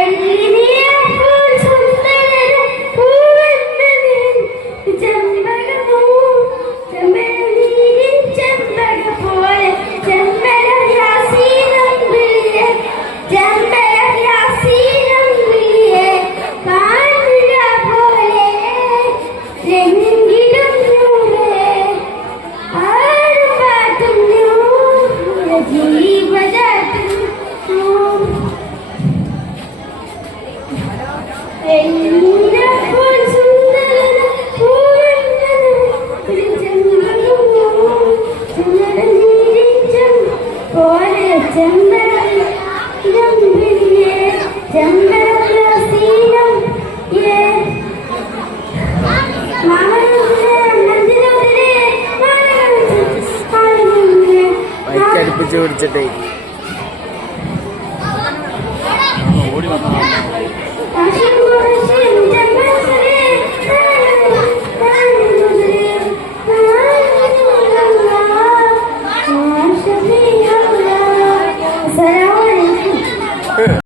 Henry വൈക്കടുപ്പിച്ച് പിടിച്ചിട്ടേ.